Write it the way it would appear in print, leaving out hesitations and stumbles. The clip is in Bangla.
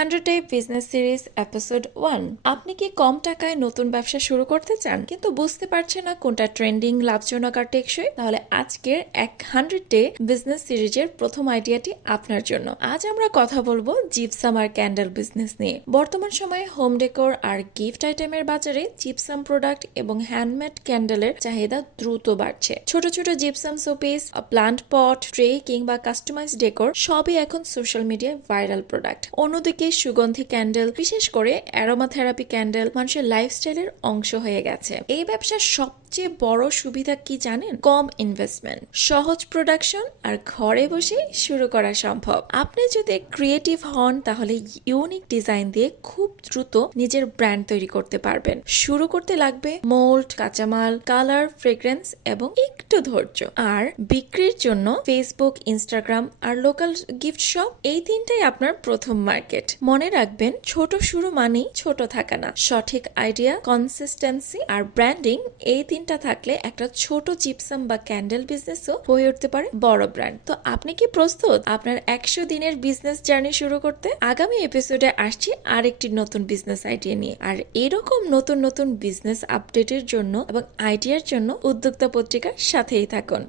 100 Day বিজনেস সিরিজ এপিসোড 1। আপনি কি কম টাকায় নতুন ব্যবসা শুরু করতে চান কিন্তু বুঝতে পারছেন না কোনটা ট্রেন্ডিং, লাভজনক আর টেকসই? তাহলে আজকের 100 ডে বিজনেস সিরিজের প্রথম আইডিয়াটি আপনার জন্য। আজ আমরা কথা বলবো জিপসাম আর ক্যান্ডেল বিজনেস নিয়ে। বর্তমান সময়ে হোম ডেকোর আর গিফট আইটেমের বাজারে জিপসাম প্রোডাক্ট এবং হ্যান্ডমেড ক্যান্ডেলের চাহিদা দ্রুত বাড়ছে। ছোট ছোট জিপসাম শোপিস, প্লান্ট পট, ট্রে কিংবা কাস্টমাইজ ডেকোর সবই এখন সোশ্যাল মিডিয়ায় ভাইরাল প্রোডাক্ট। অন্যদিকে সুগন্ধি ক্যান্ডেল, বিশেষ করে অ্যারোমা থেরাপি ক্যান্ডেল মানুষের লাইফস্টাইলের অংশ হয়ে গেছে। এই ব্যবসার সবচেয়ে বড় সুবিধা কি জানেন? কম ইনভেস্টমেন্ট, সহজ প্রোডাকশন আর ঘরে বসে শুরু করা সম্ভব। আপনি যদি ক্রিয়েটিভ হন তাহলে ইউনিক ডিজাইন দিয়ে খুব দ্রুত নিজের ব্র্যান্ড তৈরি করতে পারবেন। শুরু করতে লাগবে মোল্ড, কাঁচামাল, কালার, ফ্রেগ্রেন্স এবং একটু ধৈর্য। আর বিক্রির জন্য ফেসবুক, ইনস্টাগ্রাম আর লোকাল গিফট শপ, এই তিনটাই আপনার প্রথম মার্কেট। মনে রাখবেন, ছোট শুরু মানেই ছোট থাকা না। সঠিক আইডিয়া, কনসিস্টেন্সি আর ব্র্যান্ডিং, এই তিনটা থাকলে একটা ছোট জিপসাম বা ক্যান্ডেল বিজনেসও হয়ে উঠতে পারে বড় ব্র্যান্ড। তো আপনি কি প্রস্তুত আপনার 100 দিনের বিজনেস জার্নি শুরু করতে? আগামী এপিসোডে আসছি আরেকটি নতুন বিজনেস আইডিয়া নিয়ে। আর এরকম নতুন নতুন বিজনেস আপডেটের জন্য এবং আইডিয়ার জন্য উদ্যোক্তা পত্রিকার সাথেই থাকুন।